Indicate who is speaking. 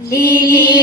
Speaker 1: Lily.